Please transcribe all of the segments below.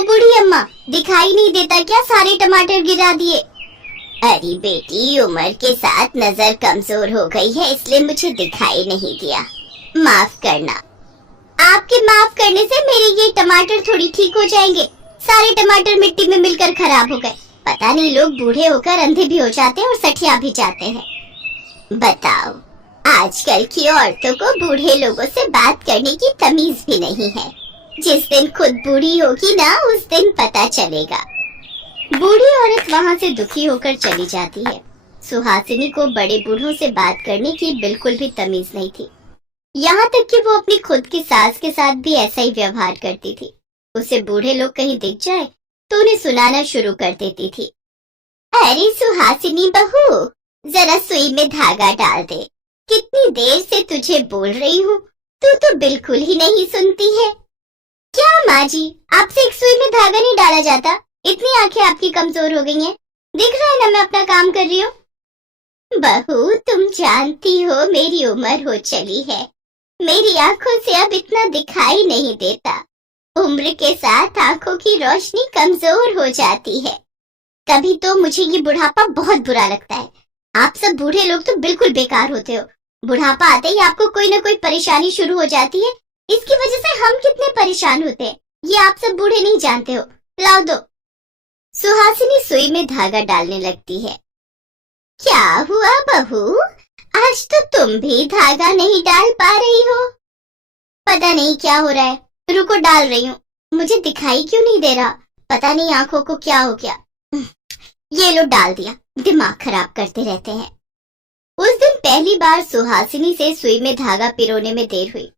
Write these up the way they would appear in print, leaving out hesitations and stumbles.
ओ बूढ़ी अम्मा, दिखाई नहीं देता क्या? सारे टमाटर गिरा दिए। अरे बेटी, उम्र के साथ नजर कमजोर हो गई है, इसलिए मुझे दिखाई नहीं दिया। माफ करना। आपके माफ करने से मेरे ये टमाटर थोड़ी ठीक हो जाएंगे। सारे टमाटर मिट्टी में मिलकर खराब हो गए। पता नहीं, लोग बूढ़े होकर अंधे भी हो जाते हैं और सठिया भी जाते हैं। बताओ, आजकल की औरतों को बूढ़े लोगों से बात करने की तमीज भी नहीं है। जिस दिन खुद बूढ़ी होगी ना, उस दिन पता चलेगा। बूढ़ी औरत वहाँ से दुखी होकर चली जाती है। सुहासिनी को बड़े बूढ़ों से बात करने की बिल्कुल भी तमीज नहीं थी। यहाँ तक कि वो अपनी खुद की सास के साथ भी ऐसा ही व्यवहार करती थी। उसे बूढ़े लोग कहीं दिख जाए तो उन्हें सुनाना शुरू कर देती थी। अरे सुहासिनी बहू, जरा सुई में धागा डाल दे। कितनी देर से तुझे बोल रही हूँ, तू तो बिल्कुल ही नहीं सुनती है। क्या माँ जी, आपसे एक सुई में धागा नहीं डाला जाता? इतनी आंखें आपकी कमजोर हो गई हैं। दिख रहा है ना मैं अपना काम कर रही हूँ। बहू, तुम जानती हो मेरी उम्र हो चली है। मेरी आंखों से अब इतना दिखाई नहीं देता। उम्र के साथ आंखों की रोशनी कमजोर हो जाती है। तभी तो मुझे ये बुढ़ापा बहुत बुरा लगता है। आप सब बूढ़े लोग तो बिल्कुल बेकार होते हो। बुढ़ापा आते ही आपको कोई ना कोई परेशानी शुरू हो जाती है। इसकी वजह से हम कितने परेशान होते हैं, ये आप सब बूढ़े नहीं जानते हो। लाओ दो। सुहासिनी सुई में धागा डालने लगती है। क्या हुआ बहू, आज तो तुम भी धागा नहीं डाल पा रही हो? पता नहीं क्या हो रहा है, रुको डाल रही हूँ। मुझे दिखाई क्यों नहीं दे रहा? पता नहीं आंखों को क्या हो गया। ये लो, डाल दिया। दिमाग खराब करते रहते हैं। उस दिन पहली बार सुहासिनी से सुई में धागा पिरोने में देर हुई।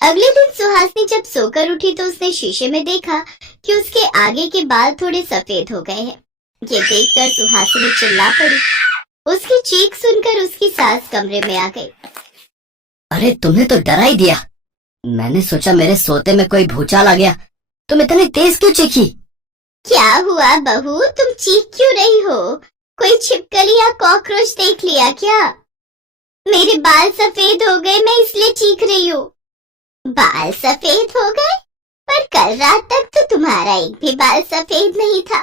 अगले दिन सुहासिनी जब सोकर उठी तो उसने शीशे में देखा कि उसके आगे के बाल थोड़े सफेद हो गए हैं। ये देखकर सुहासिनी चिल्ला पड़ी। उसकी चीख सुनकर उसकी सास कमरे में आ गई। अरे तुम्हें तो डरा ही दिया। मैंने सोचा मेरे सोते में कोई भूचाल आ गया। तुम इतनी तेज क्यों चीखी? क्या हुआ बहू, तुम चीख क्यों रही हो? कोई छिपकली या कॉकरोच देख लिया क्या? मेरे बाल सफेद हो गए, मैं इसलिए चीख रही हूँ। बाल सफेद हो गए? पर कल रात तक तो तुम्हारा एक भी बाल सफेद नहीं था।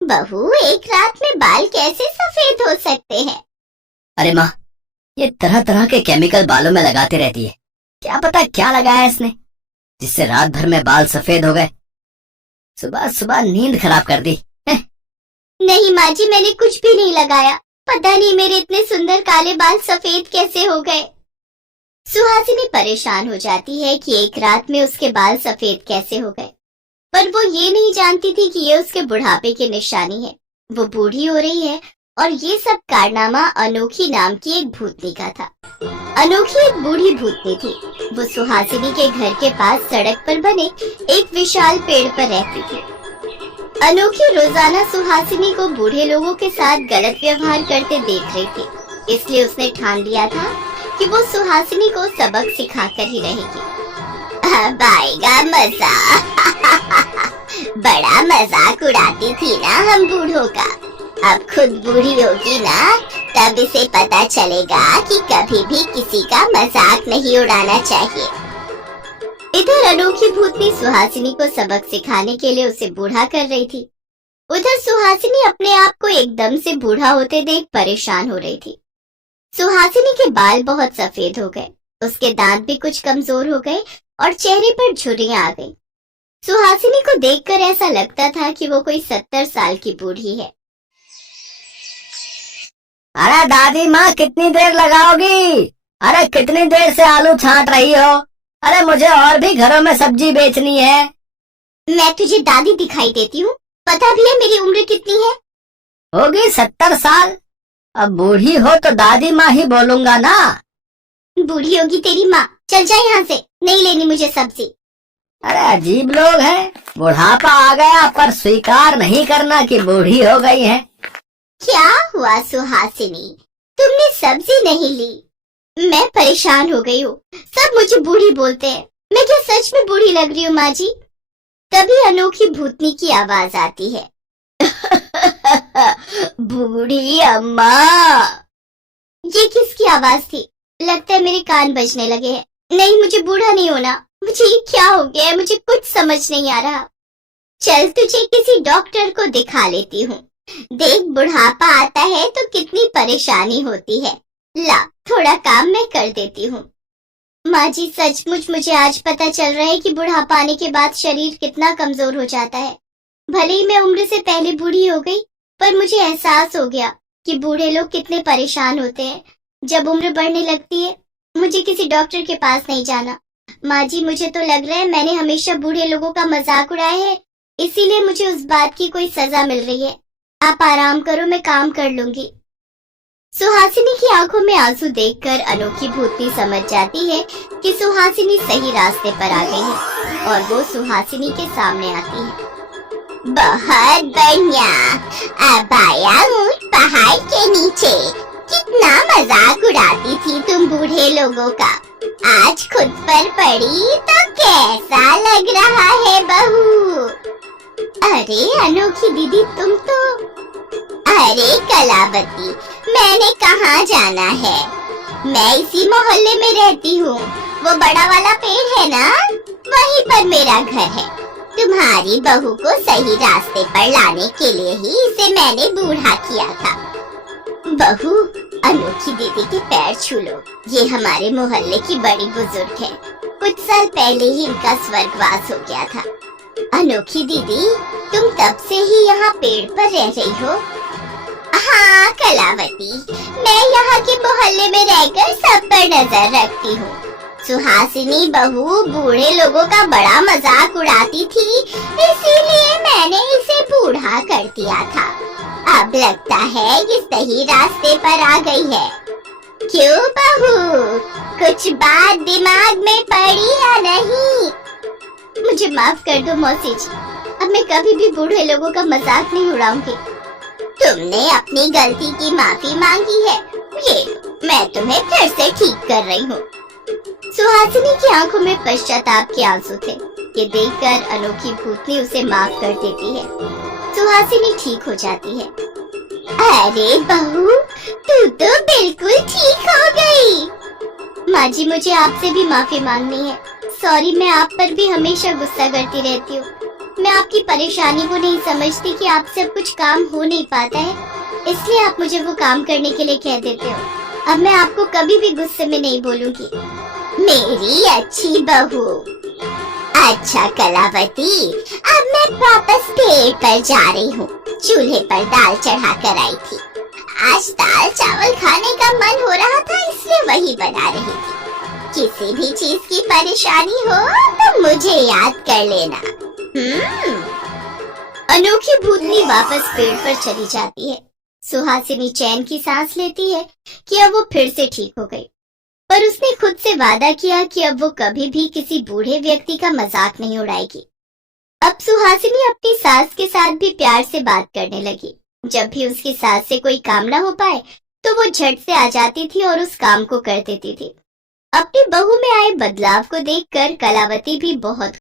बहू, एक रात में बाल कैसे सफेद हो सकते हैं? अरे माँ, ये तरह तरह के केमिकल बालों में लगाती रहती है। क्या पता क्या लगाया है इसने, जिससे रात भर में बाल सफेद हो गए। सुबह सुबह नींद खराब कर दी। नहीं माँ जी, मैंने कुछ भी नहीं लगाया। पता नहीं मेरे इतने सुंदर काले बाल सफेद कैसे हो गए। सुहासिनी परेशान हो जाती है कि एक रात में उसके बाल सफेद कैसे हो गए, पर वो ये नहीं जानती थी कि ये उसके बुढ़ापे की निशानी है। वो बूढ़ी हो रही है और ये सब कारनामा अनोखी नाम की एक भूतनी का था। अनोखी एक बूढ़ी भूतनी थी। वो सुहासिनी के घर के पास सड़क पर बने एक विशाल पेड़ पर रहती थी। अनोखी रोजाना सुहासिनी को बूढ़े लोगों के साथ गलत व्यवहार करते देख रही थी, इसलिए उसने ठान लिया था कि वो सुहासिनी को सबक सिखाकर ही रहेगी। अब आएगा मजा। बड़ा मजाक उड़ाती थी ना हम बूढ़ों का। अब खुद बूढ़ी होगी ना, तब इसे पता चलेगा कि कभी भी किसी का मजाक नहीं उड़ाना चाहिए। इधर अनोखी भूतनी सुहासिनी को सबक सिखाने के लिए उसे बूढ़ा कर रही थी। उधर सुहासिनी अपने आप को एकदम से बूढ़ा होते देख परेशान हो रही थी। सुहासिनी के बाल बहुत सफेद हो गए, उसके दांत भी कुछ कमजोर हो गए और चेहरे पर झुर्रियां आ गई। सुहासिनी को देखकर ऐसा लगता था कि वो कोई 70 साल की बूढ़ी है। अरे दादी माँ, कितनी देर लगाओगी? अरे कितनी देर से आलू छांट रही हो? अरे मुझे और भी घरों में सब्जी बेचनी है। मैं तुझे दादी दिखाई देती हूँ? पता भी है मेरी उम्र कितनी है? होगी 70 साल। अब बूढ़ी हो तो दादी माँ ही बोलूंगा ना। बूढ़ी होगी तेरी माँ। चल जा यहाँ से, नहीं लेनी मुझे सब्जी। अरे अजीब लोग हैं। बुढ़ापा आ गया पर स्वीकार नहीं करना कि बूढ़ी हो गई है। क्या हुआ सुहासिनी, तुमने सब्जी नहीं ली? मैं परेशान हो गई हूँ। सब मुझे बूढ़ी बोलते हैं। मैं क्या सच में बूढ़ी लग रही हूँ माँ जी? तभी अनोखी भूतनी की आवाज आती है। बूढ़ी अम्मा। ये किसकी आवाज थी? लगता है मेरे कान बजने लगे हैं। नहीं, मुझे बूढ़ा नहीं होना। मुझे ये क्या हो गया है? मुझे कुछ समझ नहीं आ रहा। चल तुझे किसी डॉक्टर को दिखा लेती हूँ। देख बुढ़ापा आता है तो कितनी परेशानी होती है। ला थोड़ा काम मैं कर देती हूँ। माँ जी सचमुच मुझे आज पता चल रहा है कि बुढ़ापा आने के बाद शरीर कितना कमजोर हो जाता है। भले ही मैं उम्र से पहले बूढ़ी हो गई, पर मुझे एहसास हो गया कि बूढ़े लोग कितने परेशान होते हैं। जब उम्र बढ़ने लगती है मुझे किसी डॉक्टर के पास नहीं जाना। माँ जी मुझे तो लग रहा है मैंने हमेशा बूढ़े लोगों का मजाक उड़ाया है, इसीलिए मुझे उस बात की कोई सजा मिल रही है। आप आराम करो, मैं काम कर लूंगी। सुहासिनी की आंखों में आंसू देखकर अनोखी भूतनी समझ जाती है कि सुहासिनी सही रास्ते पर आ गई है और वो सुहासिनी के सामने आती है। बहुत बढ़िया, अब आया हूँ पहाड़ के नीचे। कितना मजाक उड़ाती थी तुम बूढ़े लोगों का, आज खुद पर पड़ी तो कैसा लग रहा है बहू? अरे अनोखी दीदी तुम तो। अरे कलावती, मैंने कहाँ जाना है, मैं इसी मोहल्ले में रहती हूँ। वो बड़ा वाला पेड़ है ना, वहीं पर मेरा घर है। तुम्हारी बहू को सही रास्ते पर लाने के लिए ही इसे मैंने बूढ़ा किया था। बहू, अनोखी दीदी के पैर छू लो, ये हमारे मोहल्ले की बड़ी बुजुर्ग है। कुछ साल पहले ही इनका स्वर्गवास हो गया था। अनोखी दीदी, तुम तब से ही यहाँ पेड़ पर रह रही हो? हाँ कलावती, मैं यहाँ के मोहल्ले में रहकर सब पर नजर रखती हूँ। सुहासिनी बहू बूढ़े लोगों का बड़ा मजाक उड़ाती थी, इसीलिए मैंने इसे बूढ़ा कर दिया था। अब लगता है कि सही रास्ते पर आ गई है। क्यों बहू, कुछ बात दिमाग में पड़ी या नहीं? मुझे माफ कर दो मौसी जी, अब मैं कभी भी बूढ़े लोगों का मजाक नहीं उड़ाऊंगी। तुमने अपनी गलती की माफी मांगी है, ये मैं तुम्हें फिर से ठीक कर रही हूँ। सुहासिनी की आंखों में पश्चाताप के आंसू थे। ये देखकर अनोखी भूतनी उसे माफ कर देती है। सुहासिनी ठीक हो जाती है। अरे बहू, तू तो बिल्कुल ठीक हो गई। माँ जी मुझे आपसे भी माफी मांगनी है। सॉरी, मैं आप पर भी हमेशा गुस्सा करती रहती हूँ। मैं आपकी परेशानी को नहीं समझती कि आपसे अब कुछ काम हो नहीं पाता है, इसलिए आप मुझे वो काम करने के लिए कह देते हो। अब मैं आपको कभी भी गुस्से में नहीं बोलूंगी। मेरी अच्छी बहू। अच्छा कलावती, अब मैं वापस पेड़ पर जा रही हूँ। चूल्हे पर दाल चढ़ा कर आई थी। आज दाल चावल खाने का मन हो रहा था, इसलिए वही बना रही थी। किसी भी चीज की परेशानी हो तो मुझे याद कर लेना। अनोखी भूतनी वापस पेड़ पर चली जाती है। सुहासिनी चैन की सांस लेती है कि अब वो फिर से ठीक हो गई, पर उसने खुद से वादा किया कि अब वो कभी भी किसी बूढ़े व्यक्ति का मजाक नहीं उड़ाएगी। अब सुहासिनी अपनी सास के साथ भी प्यार से बात करने लगी। जब भी उसकी सास से कोई काम ना हो पाए तो वो झट से आ जाती थी और उस काम को कर देती थी। अपनी बहू में आए बदलाव को देखकर कलावती भी बहुत